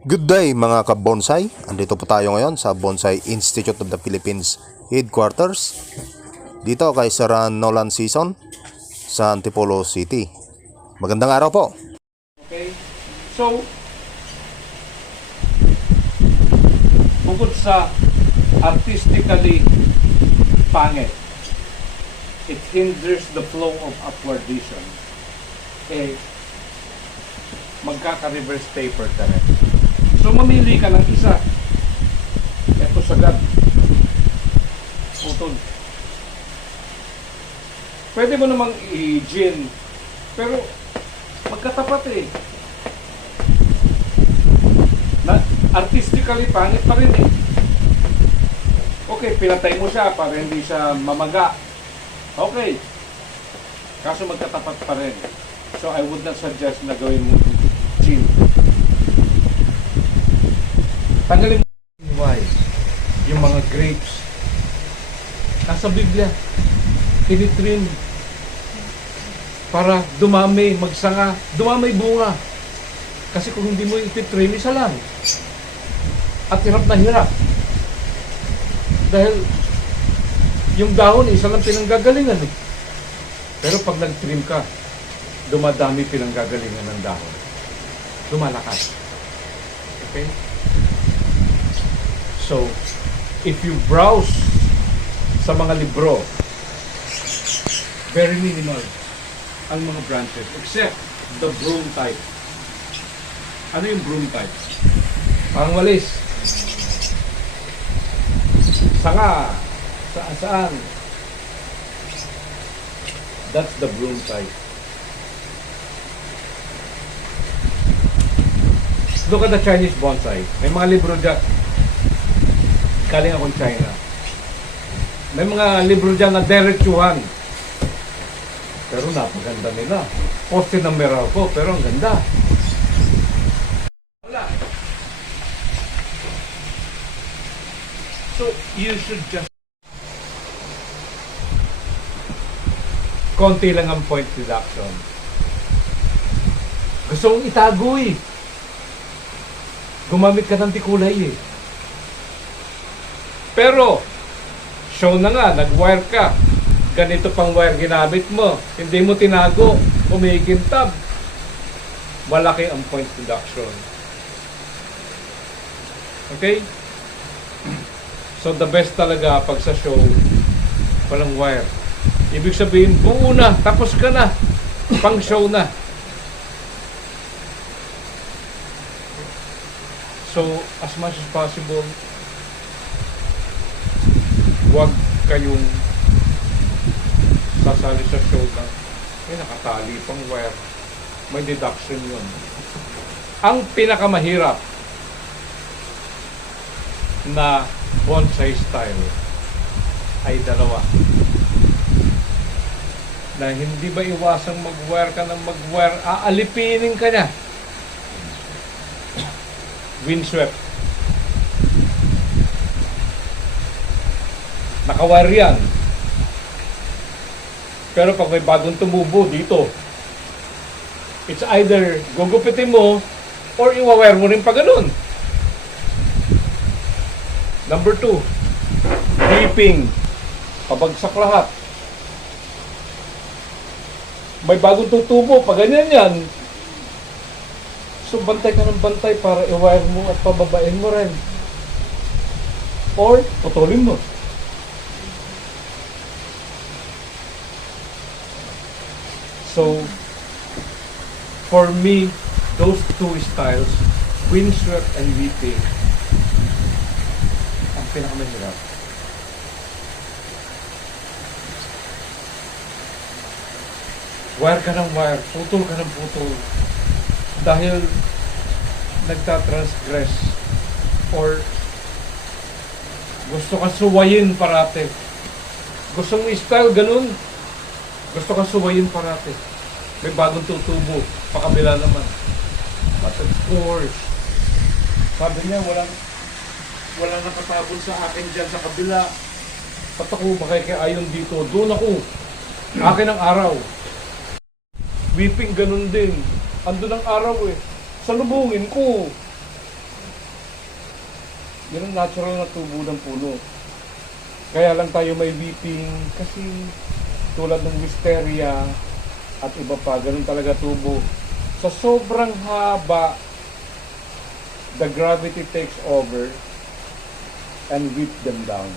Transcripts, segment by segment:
Good day mga ka-bonsai. Andito po tayo ngayon sa Bonsai Institute of the Philippines Headquarters. Dito kay Sir Nolan Season sa Antipolo City. Magandang araw po. Okay? So, bukod sa artistically pangit, it hinders the flow of upward vision. Magkaka-reverse taper ka rin. So, mamili ka ng isa. Ito sagad. Putol. Pwede mo namang i-gin. Pero, magkatapat eh. Artistically, pangit pa rin eh. Okay, pinatay mo siya para hindi siya mamaga. Okay. Kaso magkatapat pa rin. So, I would not suggest na gawin mo gin. Tanggalin mo yung mga grapes. Nasa Biblia, tinitrim para dumami, magsanga, dumami bunga. Kasi kung hindi mo ititrim, isa lang. At hirap na hirap. Dahil yung dahon, isa lang pinanggagalingan eh. Pero pag nag-trim ka, dumadami pinanggagalingan ng dahon. Lumalakas. Okay? So, if you browse sa mga libro, very minimal ang mga branches, except the broom type. Ano yung broom type? Parang walis. Sanga. Saan? That's the broom type. Look at the Chinese bonsai. May mga libro dyan. Galing akong China. May mga libro dyan na diretsuhan. Pero napaganda nila. Poste ng Meralco, pero ang ganda. Wala. So, you should just... Konti lang ang point deduction. Gusto mong itago eh. Gumamit ka ng tikulay eh. Pero, show na nga, nag-wire ka. Ganito pang wire ginamit mo. Hindi mo tinago, kumikintab. Malaki ang point deduction. Okay? So, the best talaga pag sa show, walang wire. Ibig sabihin, buo na, tapos ka na. Pang show na. So, as much as possible, huwag kayong sasali sa show na nakatali pang wire. May deduction yun. Ang pinakamahirap na bonsai style ay dalawa. Na hindi ba iwasang mag-wire ka ng mag-wire, aalipinin ka niya. Windswept. Naka-wire yan. Pero pag may bagong tumubo dito, it's either gugupitin mo or iwa-wire mo rin pa ganun. Number 2, ripping. Pabagsak lahat. May bagong tutubo, pag ganyan yan. So, bantay ka ng bantay para i-wire mo at pababain mo rin. Or, putulin mo. So, for me, those two styles, windswept and whipping, ang pinakamahirap. Wire ka ng wire, putol ka ng putol. Dahil nagtatransgress or gusto ka suwayin parate. Gusto mong style ganun. Gusto ka suwayin parate. May bagong tutubo, pakabila naman. But of course, sabi niya, walang nakatabon sa akin dyan sa kabila. Ba't ako makikiayon dito? Doon ako. Akin ang araw. Whipping ganun din. Andun ang araw eh. Salubungin ko. Yan ang natural na tubo ng puno. Kaya lang tayo may weeping kasi tulad ng wisteria at iba pa, ganun talaga tubo. Sa sobrang haba, the gravity takes over and whip them down.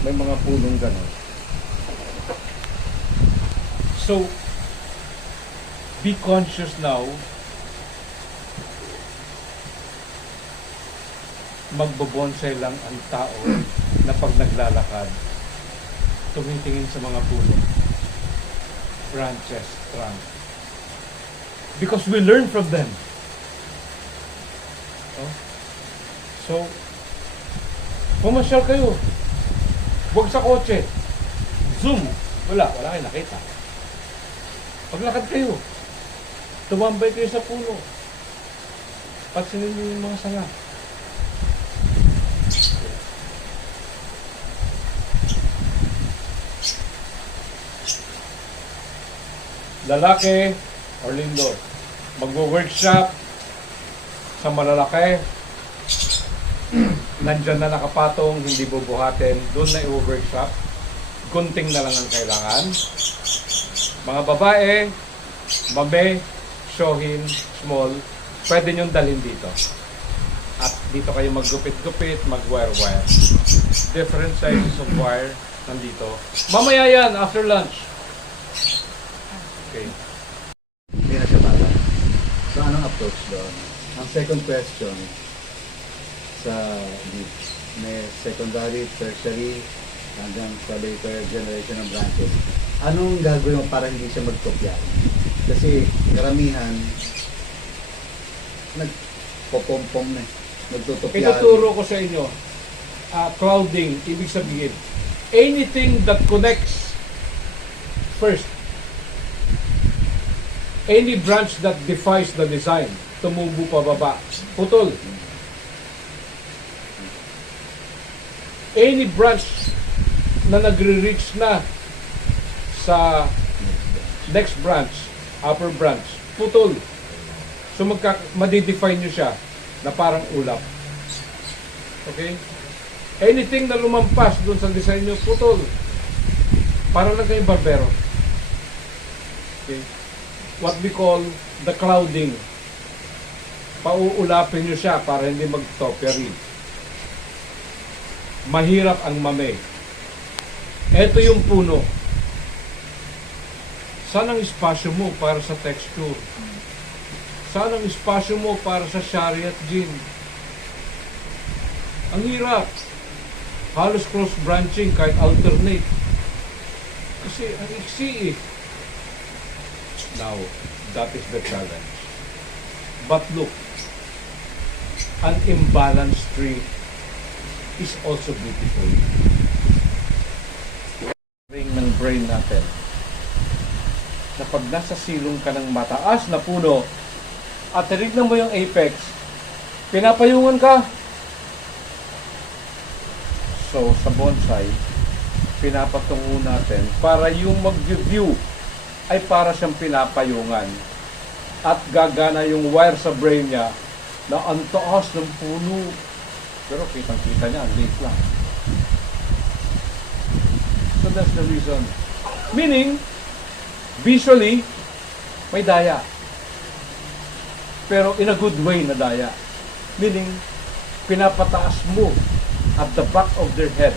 May mga punong ganun. So, be conscious now. Magbobonsai lang ang tao na pag naglalakad, tumitingin sa mga puno, branches, trunk. Because we learn from them. Oh? So, pumasyal kayo. Huwag sa kotse. Zoom. Wala kayo nakita. Paglakad kayo, tumambay kayo sa puno. Pansinin niyo yung mga sanga. Lalaki or lindor, magwo-workshop sa malalaki, nandyan na nakapatong, hindi bubuhatin, doon na i-workshop, gunting na lang ang kailangan. Mga babae, mame, shohin, small, pwede nyong dalhin dito. At dito kayo maggupit-gupit, mag-wire-wire. Different sizes of wire nandito. Mamaya yan, after lunch. Okay. Hindi na siya bata. So, anong approach doon? Ang second question, sa may secondary, tertiary, hanggang sa later generation ng branches, anong gagawin mo para hindi siya magkopya? Kasi karamihan, nagpopompom na, nagtutopya. Ituturo ko sa inyo, clouding, ibig sabihin, anything that connects, first, any branch that defies the design, tumubo pababa, putol. Any branch na nagre-reach na sa next branch, upper branch, putol. So madidefine nyo siya na parang ulap. Okay? Anything na lumampas dun sa design nyo, putol. Para lang kayong barbero. Okay? What we call the clouding. Pauulapin nyo siya para hindi mag-topiary. Mahirap ang mame. Ito yung puno. Saan ang espasyo mo para sa texture? Saan ang espasyo mo para sa shariat gene? Ang hirap. Halos cross-branching kahit alternate. Kasi ang iksi eh. Now, that is the challenge. But look, an imbalanced tree is also beautiful. Ring ng brain natin. Na pag nasa silong ka ng mataas na puno at tinignan mo yung apex, pinapayungan ka. So, sa bonsai, pinapatungo natin para yung mag-view ay para siyang pinapayungan at gagana yung wire sa brain niya na ang taas ng puno pero kitang-kita niya, ang late lang. So that's the reason. Meaning, visually, may daya. Pero in a good way na daya. Meaning, pinapataas mo at the back of their head.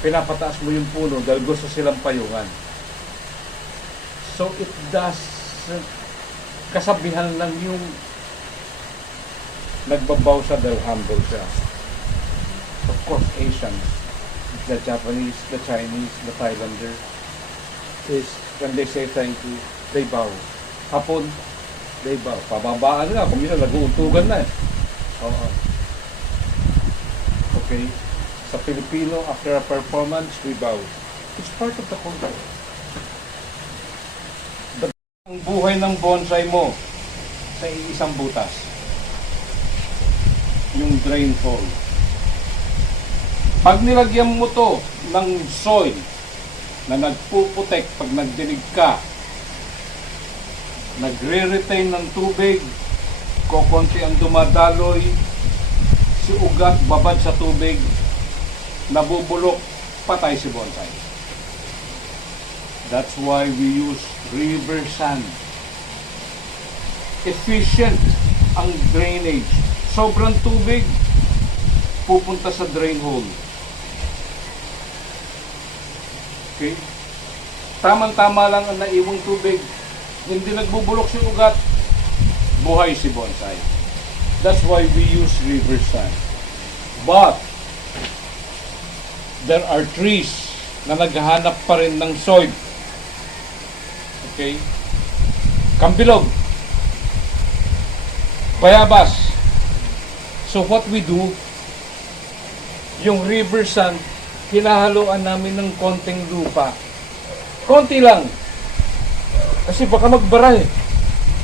Pinapataas mo yung puno dahil gusto silang payungan. So it does, kasabihan lang yung nagbabaw siya dahil humble siya. Of course, Asians, the Japanese, the Chinese, the Thailander, is when they say thank you, they bow. Hapon, they bow. Pababaan nga, kung yun, nag-uuntugan na eh. Oo. Okay? Sa Pilipino, after a performance, we bow. It's part of the culture. Ang buhay ng bonsai mo sa isang butas. Yung drain hole. Pag nilagyan mo to ng soil na nagpuputek pag nagdinig ka, nagre-retain ng tubig, kokonti ang dumadaloy, si ugat babad sa tubig, nabubulok, patay si bonsai. That's why we use river sand. Efficient ang drainage. Sobrang tubig, pupunta sa drain hole. Okay? Tamang-tama lang ang naiwang tubig. Hindi nagbubulok si ugat, buhay si bonsai. That's why we use river sand. But, there are trees na naghahanap pa rin ng soil. Okay? Kambilog. Bayabas. So what we do, yung river sand, hinahaluan namin ng konting lupa. Konti lang. Kasi baka magbara eh.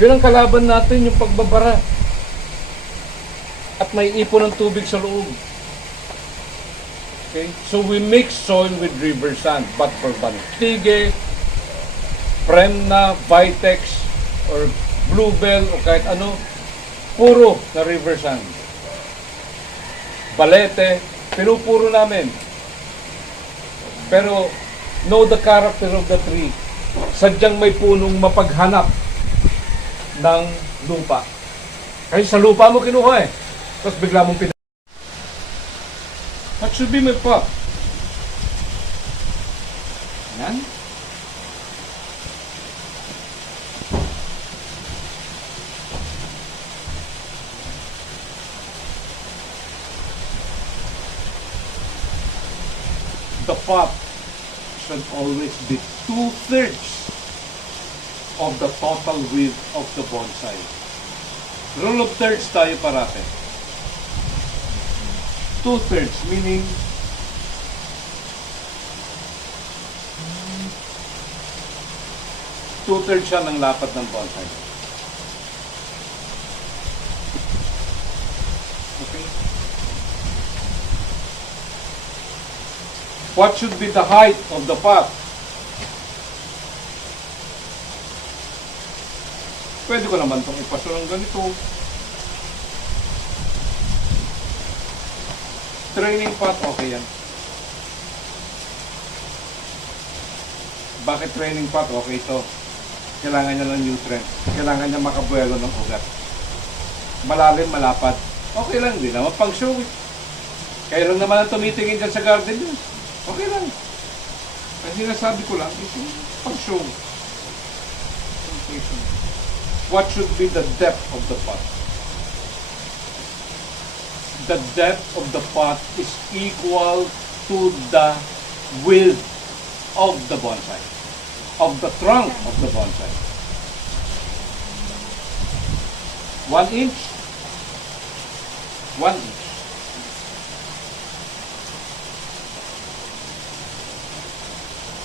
Yun ang kalaban natin, yung pagbabara. At may ipon ng tubig sa loob. Okay? So we mix soil with river sand. But for Bantige, Premna, Vitex, or Bluebell, o kahit ano, puro na river sand. Balete, pinupuro namin. Pero, know the character of the tree. Sadyang may punong mapaghanap ng lupa. Kasi sa lupa mo kinuha eh. Tapos bigla mong What should be my pot? Yan. The pot should always be 2/3 of the total width of the bonsai. Rule of thirds tayo parate. 2/3 meaning two-thirds siya ng lapad ng bonsai. Okay? What should be the height of the pot? Pwede ko naman itong ipaso ng ganito. Training pot, okay yan. Bakit training pot? Okay ito. Kailangan niya ng nutrient. Kailangan niya makabuelo ng ugat. Malalim, malapad. Okay lang din naman. Pang show. Kayo lang naman ang tumitingin dyan sa garden yun. Okay lang. Ang sinasabi ko lang is pang show. What should be the depth of the pot? The depth of the pot is equal to the width of the bonsai, of the trunk of the bonsai. 1 inch, 1 inch.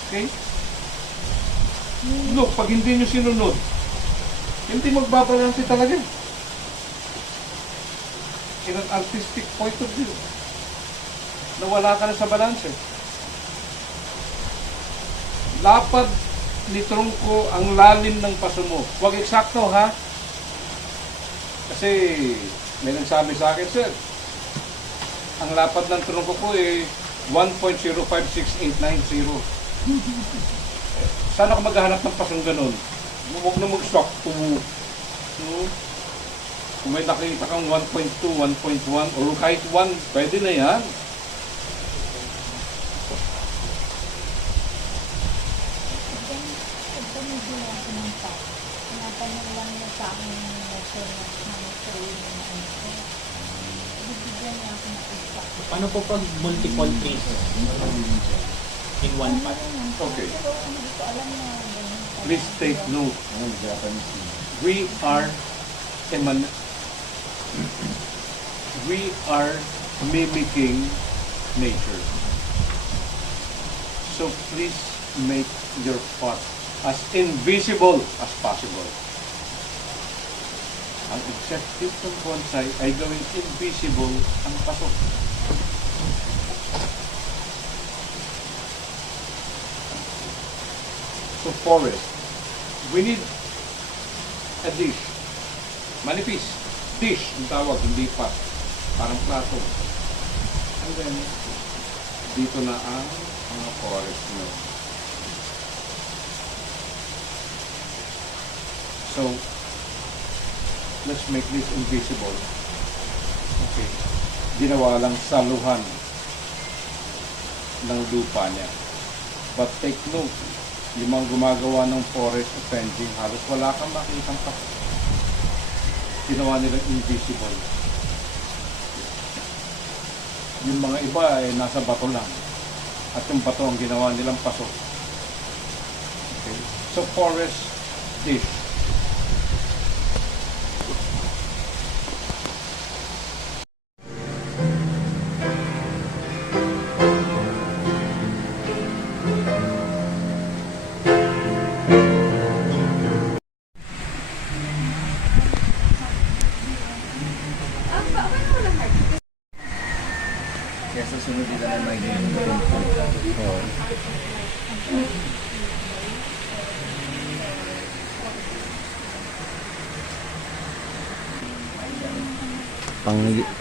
Okay? Look, pag hindi nyo sinunod, hindi magbabalanse talaga. In an artistic point of view, nawala ka na sa balanse. Lapad ni trungko ang lalim ng paso mo. Huwag eksakto ha. Kasi may nagsabi sa akin, sir, ang lapad ng trungko ko eh 1.056890. Sana ako maghahanap ng pasong ganun. Huwag na mag-stock to. No? Kung may nakita kang 1.2, 1.1, or kahit 1, pwede na yan. Paano po pag multiple trees in one pot? Okay. Please take note. We are mimicking nature. So please make your pot as invisible as possible. Ang objective ng bonsai ay gawing invisible ang pasok. So forest, we need a dish, manipis, dish yung tawag, hindi pa. Parang plato. And then, dito na ang mga forest nyo. So, let's make this invisible. Okay. Ginawa lang saluhan ng lupa niya. But take note, yung mga gumagawa ng forest fencing, halos wala kang makitang paso. Ginawa nilang invisible. Yung mga iba ay nasa bato lang. At yung bato ang ginawa nilang paso. Okay. So forest dish. Kaya sa sunod nila na magiging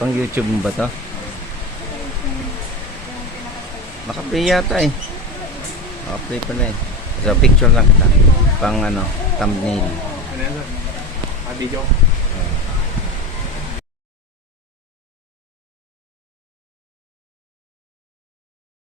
pang YouTube mo ba to? Naka-play yata eh. Naka-play pala eh. So picture lang kita. Pang ano, thumbnail. Video.